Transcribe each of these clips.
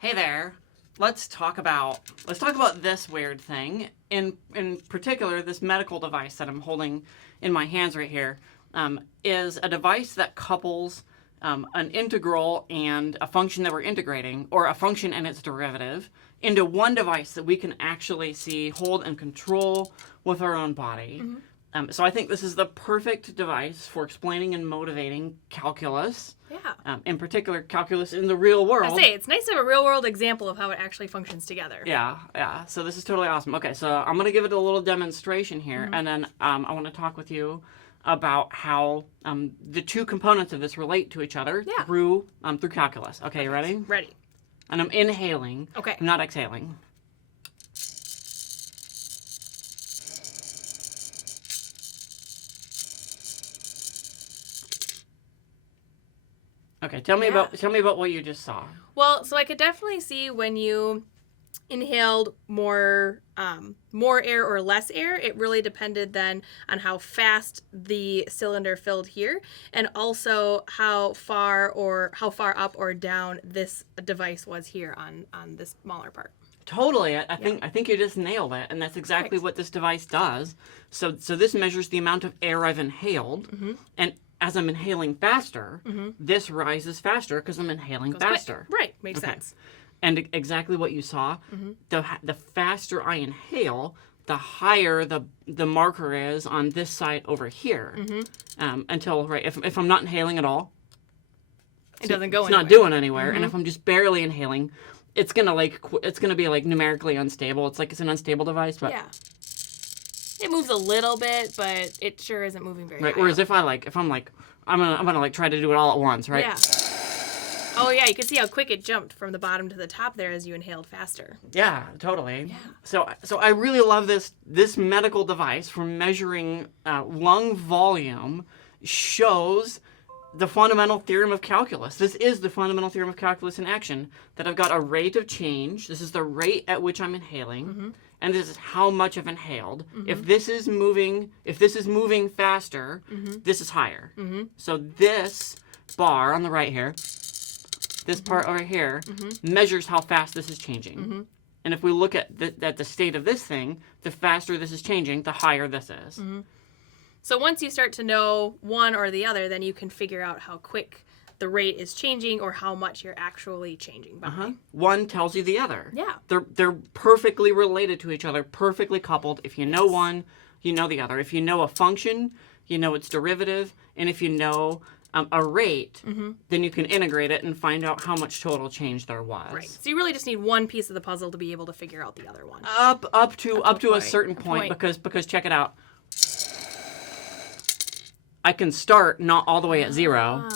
Hey there. Let's talk about this weird thing. In particular, this medical device that I'm holding in my hands right here is a device that couples an integral and a function that we're integrating, or a function and its derivative, into one device that we can actually see, hold, and control with our own body. So I think this is the perfect device for explaining and motivating calculus. Yeah. In particular, calculus in the real world. I say, it's nice to have a real world example of how it actually functions together. Yeah. So this is totally awesome. Okay, so I'm going to give it a little demonstration here, and then I want to talk with you about how the two components of this relate to each other through calculus. Okay, you ready? Ready. And I'm inhaling. Okay. I'm not exhaling. Okay, tell me about what you just saw. Well, so I could definitely see when you inhaled more air or less air. It really depended then on how fast the cylinder filled here, and also how far up or down this device was here on this smaller part. Totally. I think you just nailed it, and that's exactly what this device does. So this measures the amount of air I've inhaled, and as I'm inhaling faster, this rises faster because I'm inhaling faster. Quick. Right, makes sense. And exactly what you saw, the faster I inhale, the higher the marker is on this side over here. Until, if I'm not inhaling at all, it doesn't go anywhere. It's not doing anywhere. And if I'm just barely inhaling, it's gonna be like numerically unstable. It's an unstable device, but it moves a little bit, but it sure isn't moving very high. Whereas if I'm gonna try to do it all at once, right? Yeah. Oh yeah, you can see how quick it jumped from the bottom to the top there as you inhaled faster. Yeah, totally. Yeah. So I really love this medical device for measuring lung volume. Shows the fundamental theorem of calculus. This is the fundamental theorem of calculus in action. That I've got a rate of change. This is the rate at which I'm inhaling, and this is how much I've inhaled. If this is moving faster, this is higher. So this bar on the right here, this part over here, measures how fast this is changing. And if we look at the state of this thing, the faster this is changing, the higher this is. So once you start to know one or the other, then you can figure out how quick the rate is changing or how much you're actually changing by. One tells you the other. Yeah. They're perfectly related to each other, perfectly coupled. If you know one, you know the other. If you know a function, you know its derivative. And if you know a rate, then you can integrate it and find out how much total change there was. Right. So you really just need one piece of the puzzle to be able to figure out the other one. Up to a certain point. Because check it out. I can start not all the way at zero,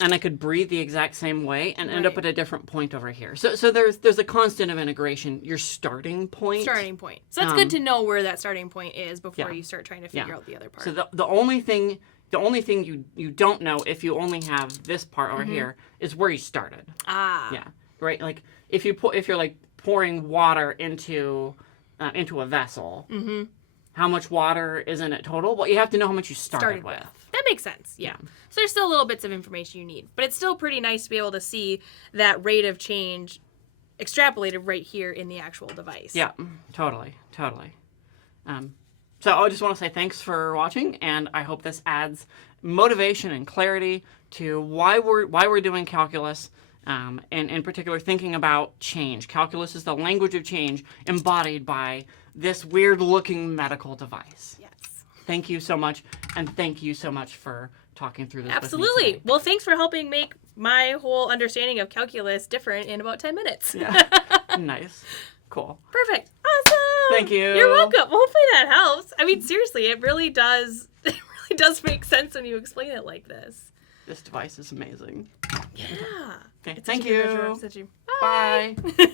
and I could breathe the exact same way and end up at a different point over here. So there's a constant of integration. Your starting point. So it's good to know where that starting point is before you start trying to figure out the other part. So the only thing you don't know if you only have this part over here is where you started. Yeah. Right. Like if you're like pouring water into a vessel. How much water is in it total? Well, you have to know how much you started with. That makes sense, yeah. So there's still little bits of information you need. But it's still pretty nice to be able to see that rate of change extrapolated right here in the actual device. Yeah, totally. So I just want to say thanks for watching, and I hope this adds motivation and clarity to why we're doing calculus, and in particular thinking about change. Calculus is the language of change embodied by this weird-looking medical device. Yes. Thank you so much, and thank you so much for talking through this Absolutely. with me today. Well, thanks for helping make my whole understanding of calculus different in about 10 minutes. Yeah. Nice. Cool. Perfect. Awesome. Thank you. You're welcome. Well, hopefully that helps. I mean, seriously, it really does make sense when you explain it like this. This device is amazing. Yeah. Okay. Thank you. Bye. Bye.